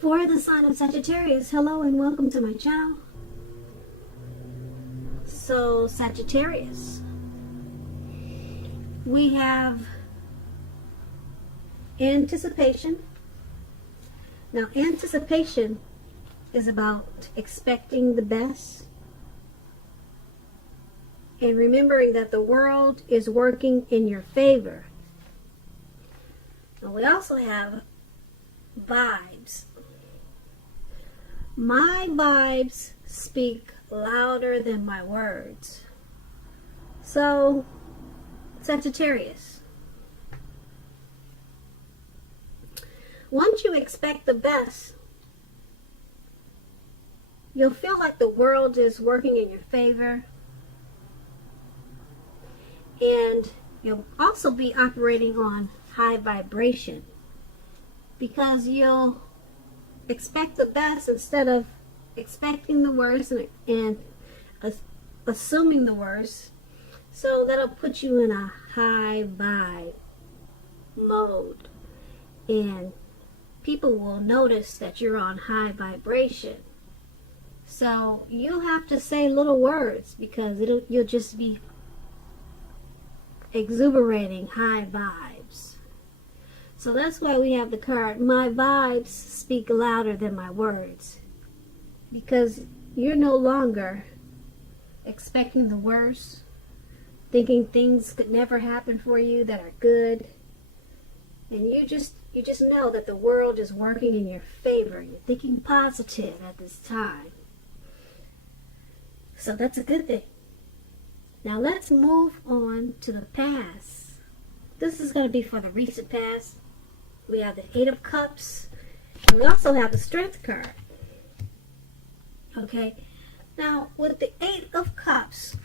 For the sign of Sagittarius, hello and welcome to my channel. So Sagittarius, we have anticipation. Now anticipation is about expecting the best and remembering that the world is working in your favor. Now we also have vibes. My vibes speak louder than my words. So, Sagittarius, once you expect the best, you'll feel like the world is working in your favor, and you'll also be operating on high vibration because you'll expect the best instead of expecting the worst and assuming the worst. So that'll put you in a high vibe mode, and people will notice that you're on high vibration. So you'll have to say little words because you'll just be exuberating high vibes. So that's why we have the card, my vibes speak louder than my words. Because you're no longer expecting the worst, thinking things could never happen for you that are good. And you just know that the world is working in your favor. You're thinking positive at this time. So that's a good thing. Now let's move on to the past. This is going to be for the recent past. We have the Eight of Cups, and we also have the Strength card. Okay, now with the Eight of Cups,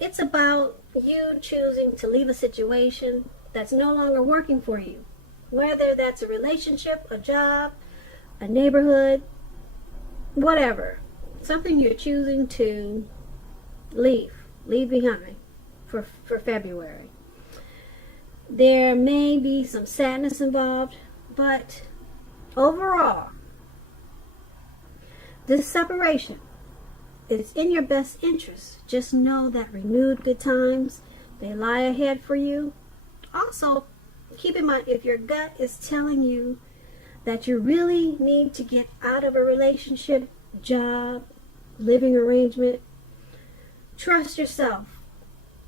it's about you choosing to leave a situation that's no longer working for you. Whether that's a relationship, a job, a neighborhood, whatever. Something you're choosing to leave behind for February. There may be some sadness involved, but overall, this separation is in your best interest. Just know that renewed good times, they lie ahead for you. Also, keep in mind, if your gut is telling you that you really need to get out of a relationship, job, living arrangement, trust yourself.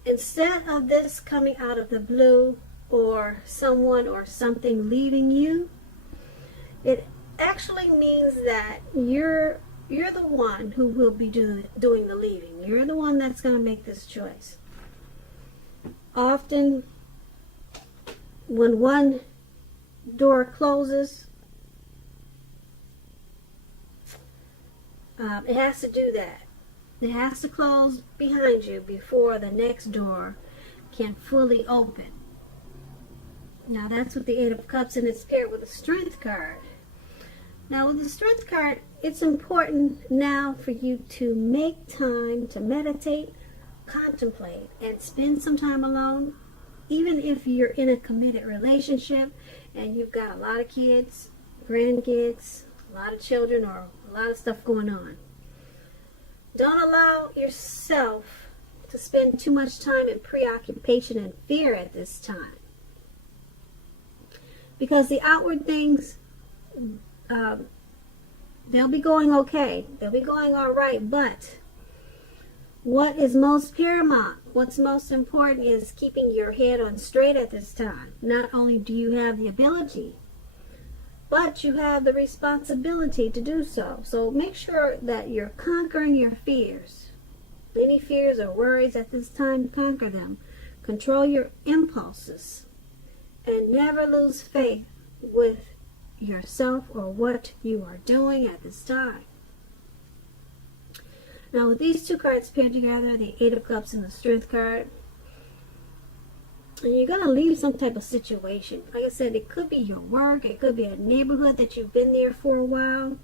Instead of this coming out of the blue or someone or something leaving you, it actually means that you're the one who will be doing the leaving. You're the one that's going to make this choice. Often, when one door closes, it has to do that. It has to close behind you before the next door can fully open. Now that's with the Eight of Cups, and it's paired with the Strength card. Now with the Strength card, it's important now for you to make time to meditate, contemplate, and spend some time alone. Even if you're in a committed relationship and you've got a lot of kids, grandkids, a lot of children, or a lot of stuff going on. Don't allow yourself to spend too much time in preoccupation and fear at this time. Because the outward things, they'll be going okay. They'll be going all right. But what is most paramount, what's most important is keeping your head on straight at this time. Not only do you have the ability, but you have the responsibility to do so. So make sure that you're conquering your fears. Any fears or worries at this time, conquer them. Control your impulses. And never lose faith with yourself or what you are doing at this time. Now with these two cards paired together, the Eight of Cups and the Strength card, and you're going to leave some type of situation. Like I said, it could be your work. It could be a neighborhood that you've been there for a while.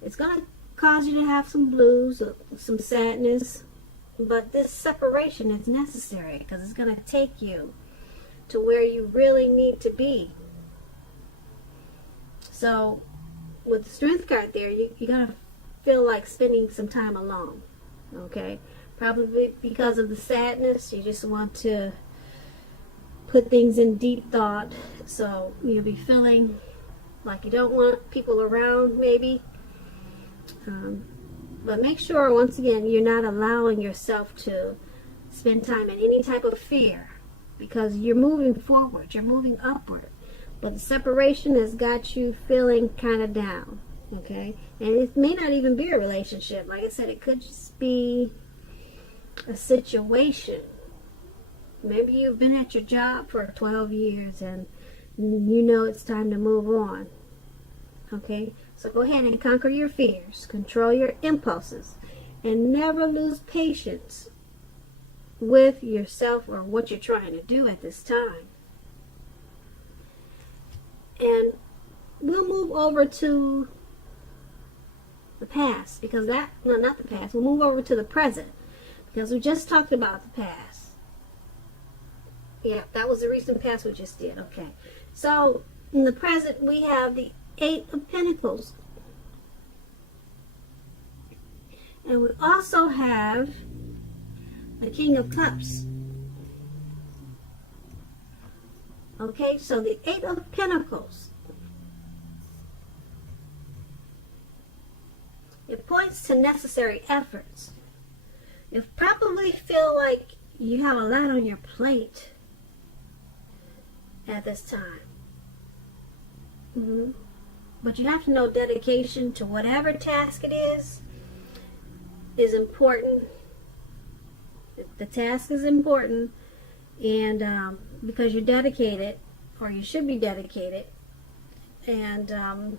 It's going to cause you to have some blues, some sadness. But this separation is necessary because it's going to take you to where you really need to be. So with the Strength card there, you're going to feel like spending some time alone. Okay? Probably because of the sadness, you just want to put things in deep thought. So you'll be feeling like you don't want people around, maybe. But make sure, once again, you're not allowing yourself to spend time in any type of fear, because you're moving forward, you're moving upward. But the separation has got you feeling kind of down, okay? And it may not even be a relationship. Like I said, it could just be a situation. Maybe you've been at your job for 12 years and you know it's time to move on, okay? So go ahead and conquer your fears, control your impulses, and never lose patience with yourself or what you're trying to do at this time. And we'll move over to the past, because that, well, not the past, we'll move over to the present, because we just talked about the past. Yeah, that was the recent past we just did. Okay. So in the present, we have the Eight of Pentacles. And we also have the King of Cups. Okay, so the Eight of Pentacles, it points to necessary efforts. You probably feel like you have a lot on your plate at this time. But you have to know dedication to whatever task it is important. The task is important, and because you're dedicated, or you should be dedicated. And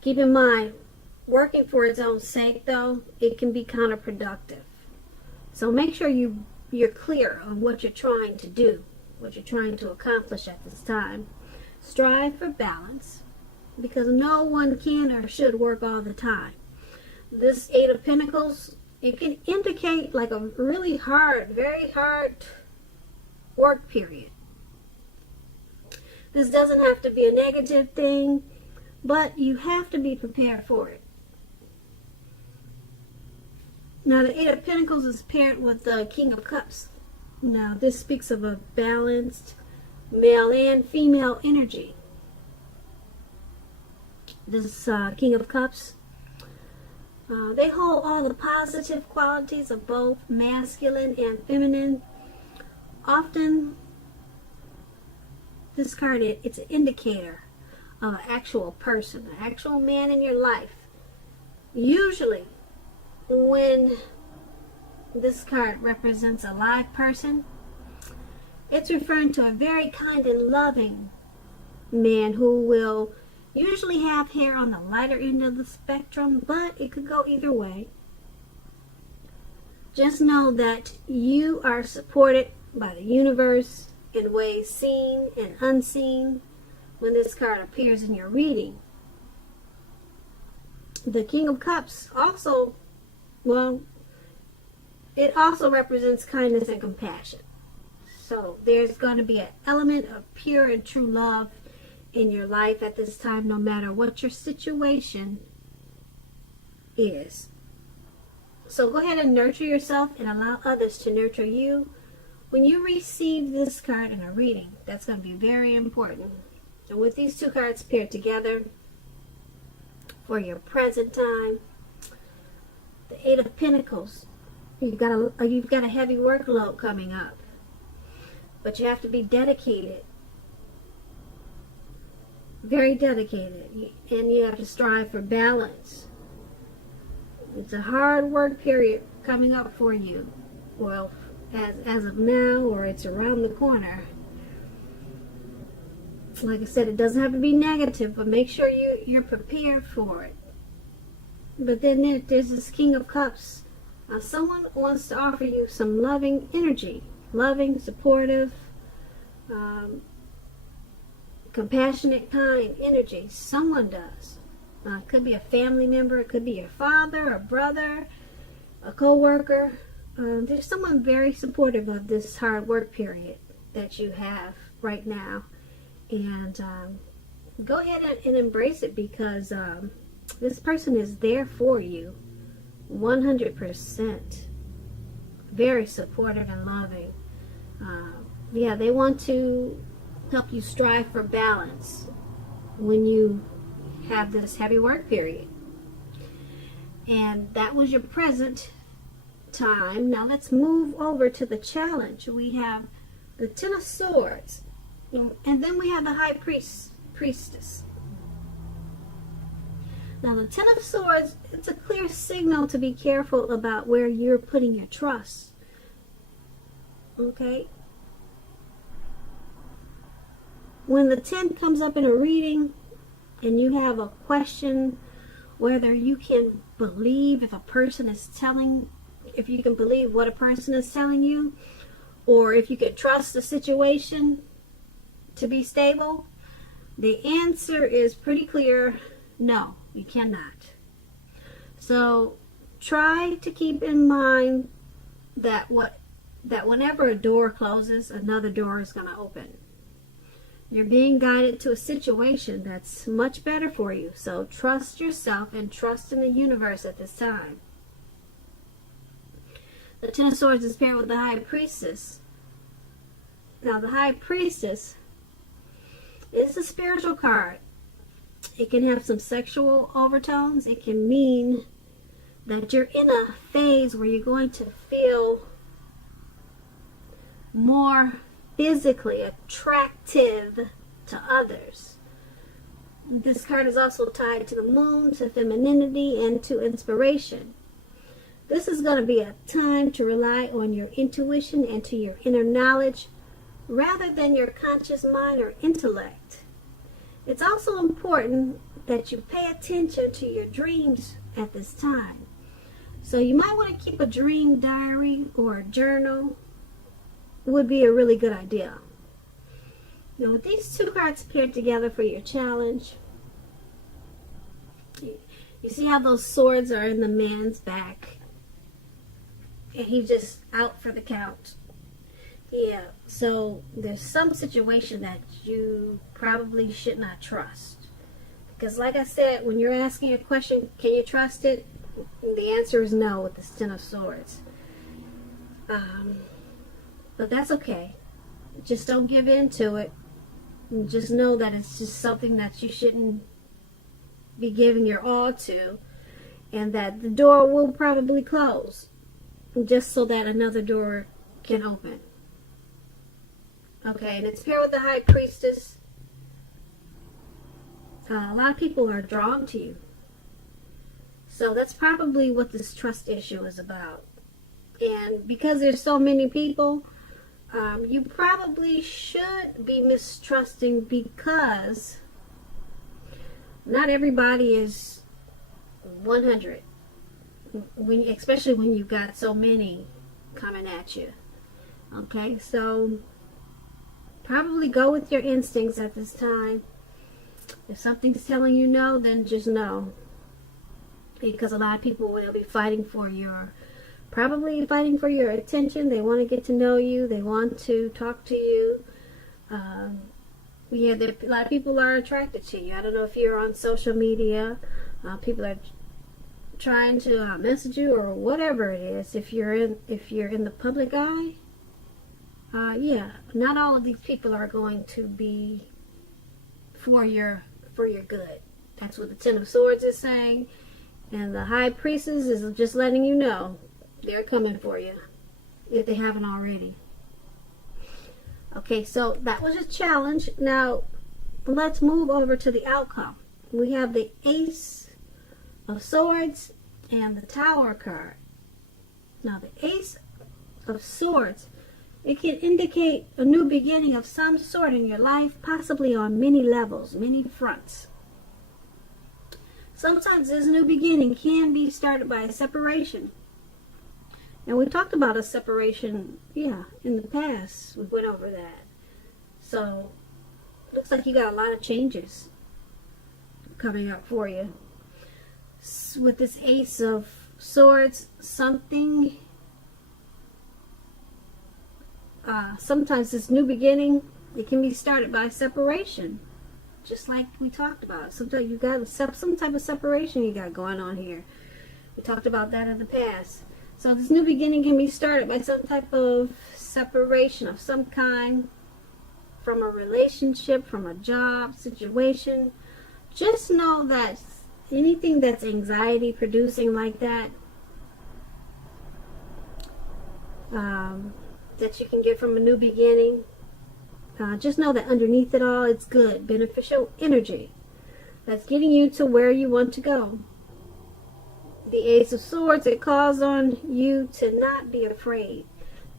keep in mind, working for its own sake, though, it can be counterproductive. So make sure you're clear on what you're trying to do, what you're trying to accomplish at this time. Strive for balance, because no one can or should work all the time. This Eight of Pentacles, it can indicate like a really hard, very hard work period. This doesn't have to be a negative thing, but you have to be prepared for it. Now, the Eight of Pentacles is paired with the King of Cups. Now, this speaks of a balanced male and female energy. This King of Cups, they hold all the positive qualities of both masculine and feminine. Often, this card, it's an indicator of an actual person, an actual man in your life. Usually, when this card represents a live person, it's referring to a very kind and loving man who will usually have hair on the lighter end of the spectrum, but it could go either way. Just know that you are supported by the universe in ways seen and unseen when this card appears in your reading. The King of Cups also, well, it also represents kindness and compassion. So there's going to be an element of pure and true love in your life at this time, no matter what your situation is. So go ahead and nurture yourself and allow others to nurture you. When you receive this card in a reading, that's going to be very important. And with these two cards paired together for your present time, the Eight of Pentacles, you've got a heavy workload coming up, but you have to be dedicated, very dedicated, and you have to strive for balance. It's a hard work period coming up for you. Well, as of now, or it's around the corner. Like I said, it doesn't have to be negative, but make sure you're prepared for it. But then there's this King of Cups. Someone wants to offer you some loving energy, loving, supportive, compassionate, kind energy. Someone does. It could be a family member, it could be your father, a brother, a co-worker. There's someone very supportive of this hard work period that you have right now. And go ahead and embrace it, because this person is there for you 100%. Very supportive and loving. Yeah, they want to help you strive for balance when you have this heavy work period. And that was your present time. Now let's move over to the challenge. We have the Ten of Swords, and then we have the High Priestess. Now the Ten of Swords, it's a clear signal to be careful about where you're putting your trust. Okay? When the 10 comes up in a reading and you have a question whether you can believe if you can believe what a person is telling you, or if you can trust the situation to be stable, the answer is pretty clear: no, you cannot. So try to keep in mind that whenever a door closes, another door is going to open. You're being guided to a situation that's much better for you. So trust yourself and trust in the universe at this time. The Ten of Swords is paired with the High Priestess. Now the High Priestess is a spiritual card. It can have some sexual overtones. It can mean that you're in a phase where you're going to feel more physically attractive to others. This card is also tied to the moon, to femininity, and to inspiration. This is going to be a time to rely on your intuition and to your inner knowledge rather than your conscious mind or intellect. It's also important that you pay attention to your dreams at this time. So you might want to keep a dream diary or a journal. Would be a really good idea. Now, with these two cards paired together for your challenge, you see how those swords are in the man's back, and he's just out for the count. Yeah, so there's some situation that you probably should not trust, because like I said, when you're asking a question, can you trust it? The answer is no with the Ten of Swords. But that's okay. Just don't give in to it. Just know that it's just something that you shouldn't be giving your all to, and that the door will probably close just so that another door can open. Okay, and it's paired with the High Priestess. A lot of people are drawn to you. So that's probably what this trust issue is about. And because there's so many people, you probably should be mistrusting, because not everybody is 100, especially when you've got so many coming at you. Okay, so probably go with your instincts at this time. If something's telling you no, then just no, because a lot of people will be probably fighting for your attention. They want to get to know you. They want to talk to you. Yeah, a lot of people are attracted to you. I don't know if you're on social media. People are trying to message you or whatever it is. If you're in the public eye, yeah, not all of these people are going to be for your good. That's what the Ten of Swords is saying, and the High Priestess is just letting you know they're coming for you if they haven't already. Okay, so that was a challenge. Now let's move over to the outcome. We have the Ace of Swords and the Tower card. Now the Ace of Swords, it can indicate a new beginning of some sort in your life, possibly on many levels, many fronts. Sometimes this new beginning can be started by a separation. And we talked about a separation, yeah, in the past. We went over that. So, looks like you got a lot of changes coming up for you. With this Ace of Swords, sometimes this new beginning, it can be started by separation. just like we talked about. Sometimes you got some type of separation you got going on here. We talked about that in the past. So this new beginning can be started by some type of separation of some kind, from a relationship, from a job situation. Just know that anything that's anxiety producing like that, that you can get from a new beginning, just know that underneath it all, it's good, beneficial energy that's getting you to where you want to go. The Ace of Swords, it calls on you to not be afraid,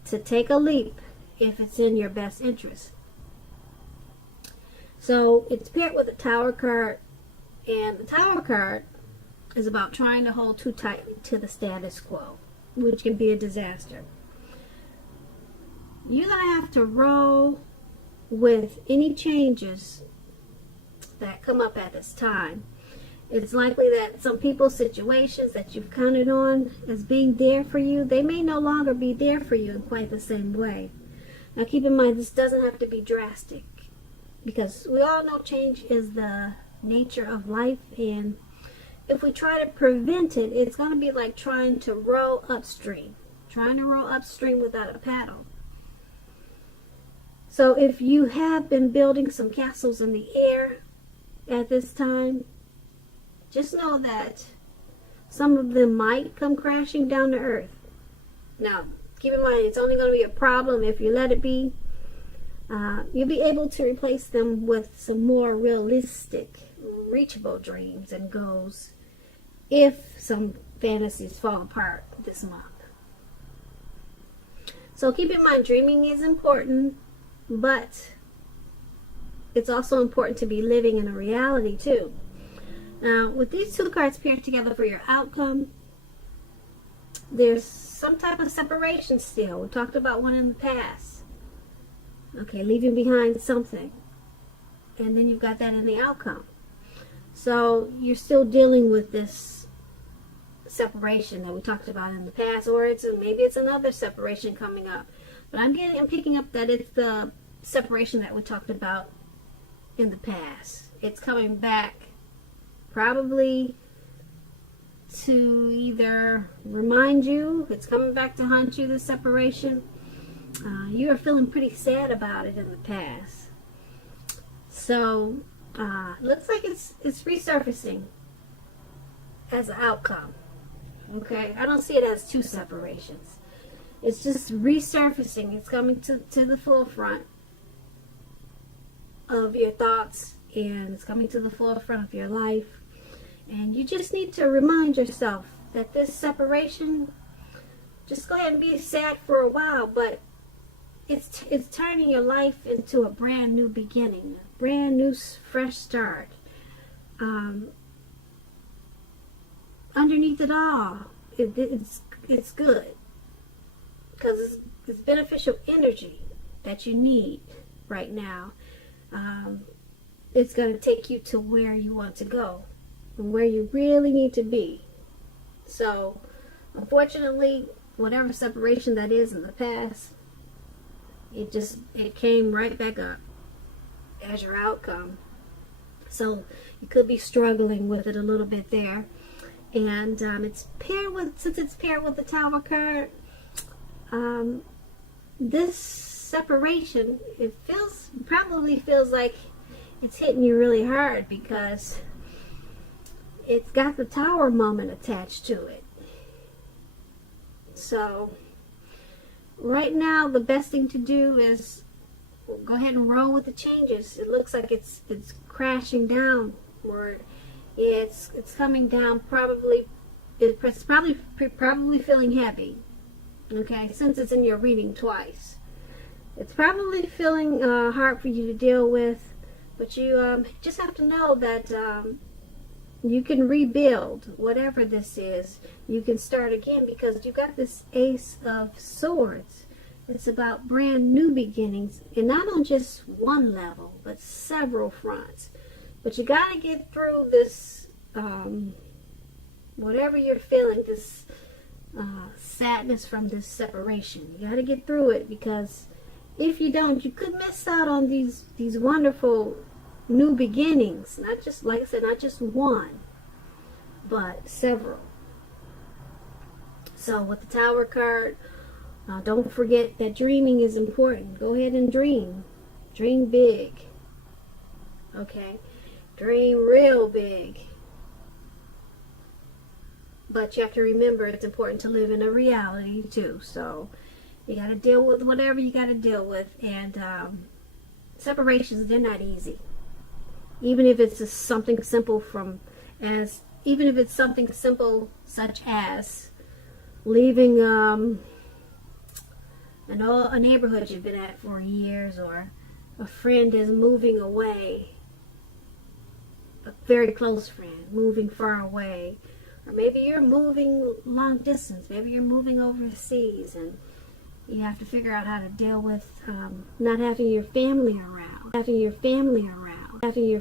to take a leap if it's in your best interest. So it's paired with the Tower card, and the Tower card is about trying to hold too tightly to the status quo, which can be a disaster. You're going to have to roll with any changes that come up at this time. It's likely that some people's situations that you've counted on as being there for you, they may no longer be there for you in quite the same way. Now keep in mind, this doesn't have to be drastic, because we all know change is the nature of life, and if we try to prevent it, it's going to be like trying to row upstream without a paddle. So if you have been building some castles in the air at this time, just know that some of them might come crashing down to earth. Now, keep in mind, it's only going to be a problem if you let it be. You'll be able to replace them with some more realistic, reachable dreams and goals if some fantasies fall apart this month. So keep in mind, dreaming is important, but it's also important to be living in a reality too. Now, with these two cards paired together for your outcome, there's some type of separation still. We talked about one in the past. Okay, leaving behind something. And then you've got that in the outcome. So you're still dealing with this separation that we talked about in the past, or maybe it's another separation coming up. But I'm picking up that it's the separation that we talked about in the past. It's coming back probably to either remind you, it's coming back to haunt you, the separation. You are feeling pretty sad about it in the past. So, looks like it's resurfacing as an outcome. Okay, I don't see it as two separations. It's just resurfacing. It's coming to the forefront of your thoughts, and it's coming to the forefront of your life. And you just need to remind yourself that this separation, just go ahead and be sad for a while, but it's turning your life into a brand new beginning, a brand new fresh start. Underneath it all, it's good, because it's beneficial energy that you need right now. It's going to take you to where you want to go and where you really need to be. So, unfortunately, whatever separation that is in the past, it came right back up as your outcome. So you could be struggling with it a little bit there. And since it's paired with the Tower card, this separation, probably feels like it's hitting you really hard, because it's got the Tower moment attached to it. So right now, the best thing to do is go ahead and roll with the changes. It looks like it's crashing down, or it's coming down. It's probably feeling heavy. Okay, since it's in your reading twice, it's probably feeling hard for you to deal with. But you just have to know that you can rebuild whatever this is. You can start again, because you got this Ace of Swords. It's about brand new beginnings, and not on just one level, but several fronts. But you got to get through this, whatever you're feeling, this sadness from this separation. You got to get through it, because if you don't, you could miss out on these wonderful new beginnings. Not just, like I said, not just one, but several. So with the Tower card, don't forget that dreaming is important. Go ahead and dream. Dream big. Okay? Dream real big. But you have to remember it's important to live in a reality too. So you got to deal with whatever you got to deal with. And separations, they're not easy. Even if it's something simple such as leaving a neighborhood you've been at for years, or a friend is moving away, a very close friend moving far away, or maybe you're moving long distance, maybe you're moving overseas, and you have to figure out how to deal with not having your family around, having your